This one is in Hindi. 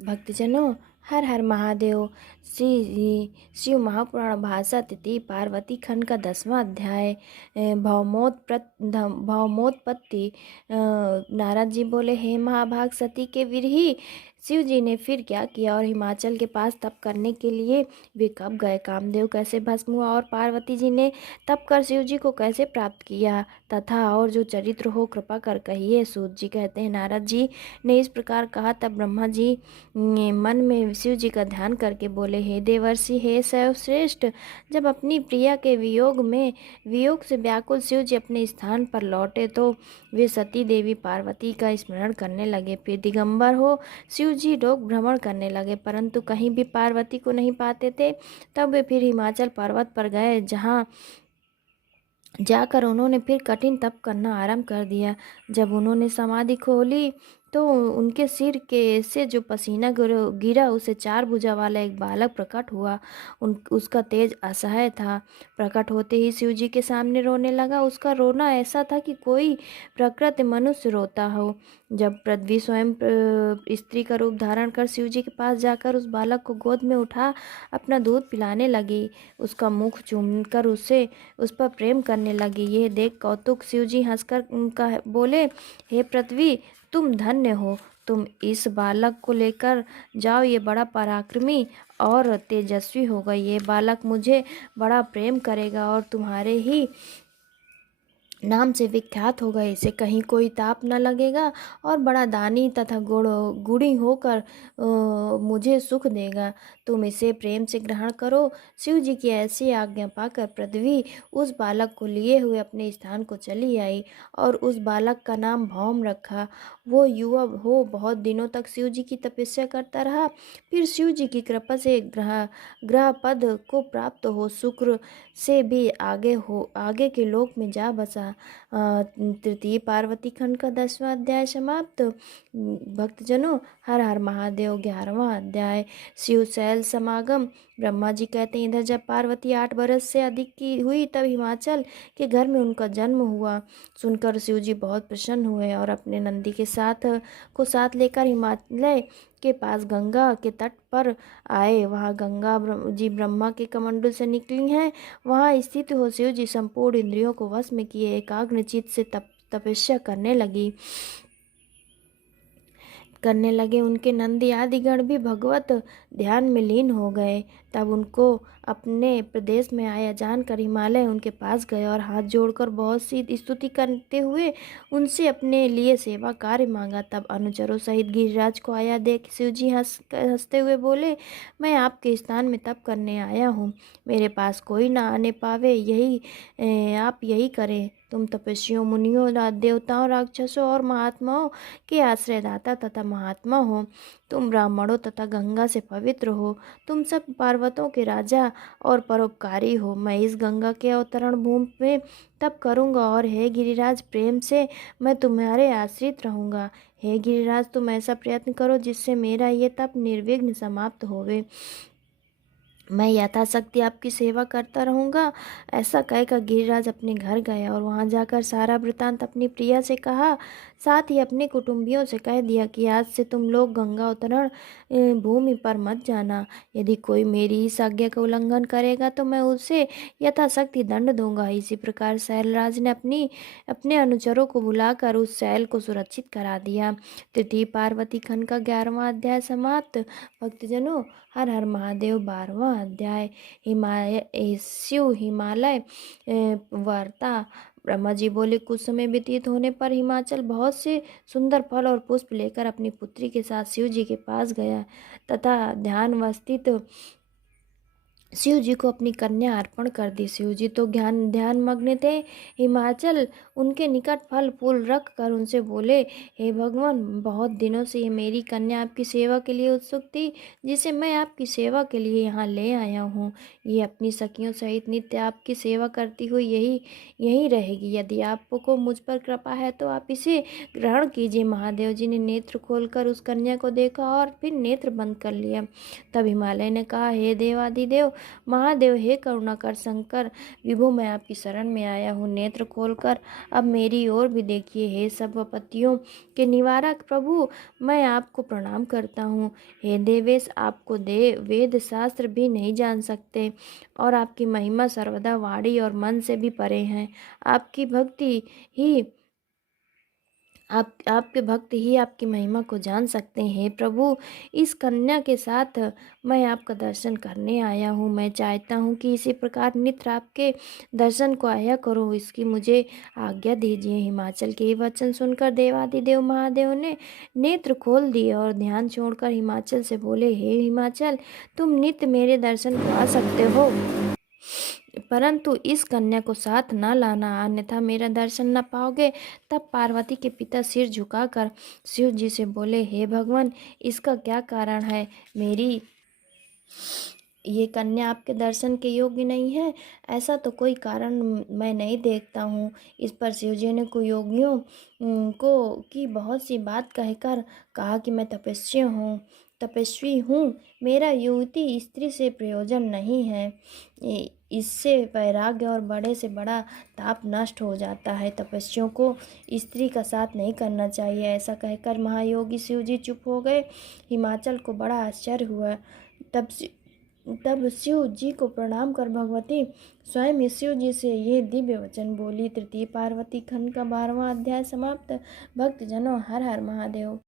भक्तजनों, हर हर महादेव। श्री शिव महापुराण भाषा तिथि पार्वती खंड का 10वां अध्याय। भौमोत्पत्ति। नारद जी बोले, हे महाभाग सती के विरही शिव जी ने फिर क्या किया और हिमाचल के पास तप करने के लिए वे कब गए? कामदेव कैसे भस्म हुआ और पार्वती जी ने तप कर शिव जी को कैसे प्राप्त किया? तथा और जो चरित्र हो कृपा कर कहिए। सूत जी कहते हैं, नारद जी ने इस प्रकार कहा तब ब्रह्मा जी मन में शिव जी का ध्यान करके बोले, हे देवर्षि, हे सर्वश्रेष्ठ, जब अपनी प्रिया के वियोग से व्याकुल शिव जी अपने स्थान पर लौटे तो वे सती देवी पार्वती का स्मरण करने लगे। फिर दिगंबर हो शिव जी लोक भ्रमण करने लगे, परंतु कहीं भी पार्वती को नहीं पाते थे। तब वे फिर हिमाचल पर्वत पर गए, जहाँ जाकर उन्होंने फिर कठिन तप करना आरंभ कर दिया। जब उन्होंने समाधि खोली तो उनके सिर के से जो पसीना गिरा उसे 4 भुजा वाला एक बालक प्रकट हुआ। उसका तेज असह्य था। प्रकट होते ही शिव जी के सामने रोने लगा। उसका रोना ऐसा था कि कोई प्रकृत मनुष्य रोता हो। जब पृथ्वी स्वयं स्त्री का रूप धारण कर शिव जी के पास जाकर उस बालक को गोद में उठा अपना दूध पिलाने लगी, उसका मुख चूमकर उस पर प्रेम करने लगी। यह देख कौतुक शिव जी हंसकर उनका बोले, हे पृथ्वी, तुम धन्य हो। तुम इस बालक को लेकर जाओ, ये बड़ा पराक्रमी और तेजस्वी होगा। ये बालक मुझे बड़ा प्रेम करेगा और तुम्हारे ही नाम से विख्यात होगा। इसे कहीं कोई ताप न लगेगा और बड़ा दानी तथा गुणी होकर मुझे सुख देगा। तुम इसे प्रेम से ग्रहण करो। शिव जी की ऐसी आज्ञा पाकर पृथ्वी उस बालक को लिए हुए अपने स्थान को चली आई और उस बालक का नाम भौम रखा। वो युवा हो बहुत दिनों तक शिव जी की तपस्या करता रहा। फिर शिव जी की कृपा से ग्रह पद को प्राप्त हो शुक्र से भी आगे के लोक में जा बसा। तृतीय पार्वती खंड का 10वां अध्याय समाप्त। भक्तजनों, हर हर महादेव। 11वां अध्याय शिव शैल समागम। ब्रह्मा जी कहते हैं, इधर जब पार्वती 8 बरस से अधिक की हुई तब हिमाचल के घर में उनका जन्म हुआ। सुनकर शिव जी बहुत प्रसन्न हुए और अपने नंदी के साथ लेकर हिमालय के पास गंगा के तट पर आए। वहाँ गंगा जी ब्रह्मा के कमंडल से निकली हैं। वहाँ स्थित हो शिव जी संपूर्ण इंद्रियों को वश में किए एकाग्र चित्त से तपस्या करने लगे। उनके नंदी आदिगण भी भगवत ध्यान में लीन हो गए। तब उनको अपने प्रदेश में आया जानकर हिमालय उनके पास गए और हाथ जोड़कर बहुत सी स्तुति करते हुए उनसे अपने लिए सेवा कार्य मांगा। तब अनुचरों सहित गिरिराज को आया देख शिव जी हंसते हुए बोले, मैं आपके स्थान में तप करने आया हूँ। मेरे पास कोई ना आने पावे, आप यही करें। तुम तपस्वियों, मुनियों, देवताओं, राक्षसों और महात्माओं के आश्रयदाता तथा महात्मा हो। तुम ब्राह्मणों तथा गंगा से पवित्र हो। तुम सब पर्वतों के राजा और परोपकारी हो। मैं इस गंगा के अवतरण भूमि में तप करूंगा और हे गिरिराज, प्रेम से मैं तुम्हारे आश्रित रहूंगा। हे गिरिराज, तुम ऐसा प्रयत्न करो जिससे मेरा ये तप निर्विघ्न समाप्त होवे। मैं यथाशक्ति आपकी सेवा करता रहूँगा। ऐसा कहकर गिरिराज अपने घर गए और वहाँ जाकर सारा वृतांत अपनी प्रिया से कहा। साथ ही अपने कुटुंबियों से कह दिया कि आज से तुम लोग गंगा अवतरण भूमि पर मत जाना। यदि कोई मेरी इस आज्ञा का उल्लंघन करेगा तो मैं उसे यथाशक्ति दंड दूंगा। इसी प्रकार शैलराज ने अपने अनुचरों को बुलाकर उस शैल को सुरक्षित करा दिया। तृतीय पार्वती खंड का 11वां अध्याय समाप्त। भक्तजनों, हर हर महादेव। 12वां अध्याय शिव हिमालय वार्ता। ब्रह्मा जी बोले, कुछ समय व्यतीत होने पर हिमाचल बहुत से सुंदर फल और पुष्प लेकर अपनी पुत्री के साथ शिव जी के पास गया तथा ध्यानवस्थित शिव जी को अपनी कन्या अर्पण कर दी। शिव जी तो ध्यान मग्न थे। हिमाचल उनके निकट फल फूल रख कर उनसे बोले, हे भगवान, बहुत दिनों से ये मेरी कन्या आपकी सेवा के लिए उत्सुक थी, जिसे मैं आपकी सेवा के लिए यहाँ ले आया हूँ। ये अपनी सखियों सहित नित्य आपकी सेवा करती हुई यही रहेगी। यदि आपको मुझ पर कृपा है तो आप इसे ग्रहण कीजिए। महादेव जी ने नेत्र खोलकर उस कन्या को देखा और फिर नेत्र बंद कर लिया। तब हिमालय ने कहा, हे देवादिदेव, महादेव हे करुणाकर शंकर विभो, मैं आपकी शरण में आया हूँ, नेत्र खोलकर अब मेरी ओर भी देखिए। हे सब पतियों के निवारक प्रभु, मैं आपको प्रणाम करता हूँ। हे देवेश, आपको वेद शास्त्र भी नहीं जान सकते और आपकी महिमा सर्वदा वाणी और मन से भी परे हैं। आपकी भक्ति ही आपके भक्त ही आपकी महिमा को जान सकते हैं। प्रभु, इस कन्या के साथ मैं आपका दर्शन करने आया हूँ। मैं चाहता हूँ कि इसी प्रकार नित्य आपके दर्शन को आया करूँ, इसकी मुझे आज्ञा दीजिए। हिमाचल के ये वचन सुनकर देवादिदेव महादेव ने नेत्र खोल दिए और ध्यान छोड़कर हिमाचल से बोले, हे हिमाचल, तुम नित्य मेरे दर्शन को आ सकते हो, परंतु इस कन्या को साथ न लाना, अन्यथा मेरा दर्शन न पाओगे। तब पार्वती के पिता सिर झुकाकर शिव जी से बोले, हे भगवान, इसका क्या कारण है? मेरी ये कन्या आपके दर्शन के योग्य नहीं है, ऐसा तो कोई कारण मैं नहीं देखता हूँ। इस पर शिव जी ने कुयोगियों को की बहुत सी बात कहकर कहा कि मैं तपस्वी हूँ, मेरा युवती स्त्री से प्रयोजन नहीं है, इससे वैराग्य और बड़े से बड़ा ताप नष्ट हो जाता है, तपस्वियों को स्त्री का साथ नहीं करना चाहिए। ऐसा कहकर महायोगी शिव जी चुप हो गए। हिमाचल को बड़ा आश्चर्य हुआ। तब शिव जी को प्रणाम कर भगवती स्वयं शिव जी से ये दिव्य वचन बोली। तृतीय पार्वती खंड का 12वां अध्याय समाप्त। भक्तजनों, हर हर महादेव।